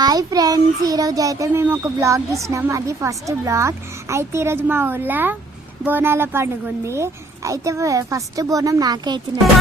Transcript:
Hi friends, ఈరోజు అయితే మేము ఒక బ్లాగ్ తీసినాం. అది ఫస్ట్ బ్లాగ్. అయితే ఈరోజు మా ఊళ్ళో బోనాల పండుగ ఉంది. అయితే ఫస్ట్ బోనం నాకే అవుతున్నాయి.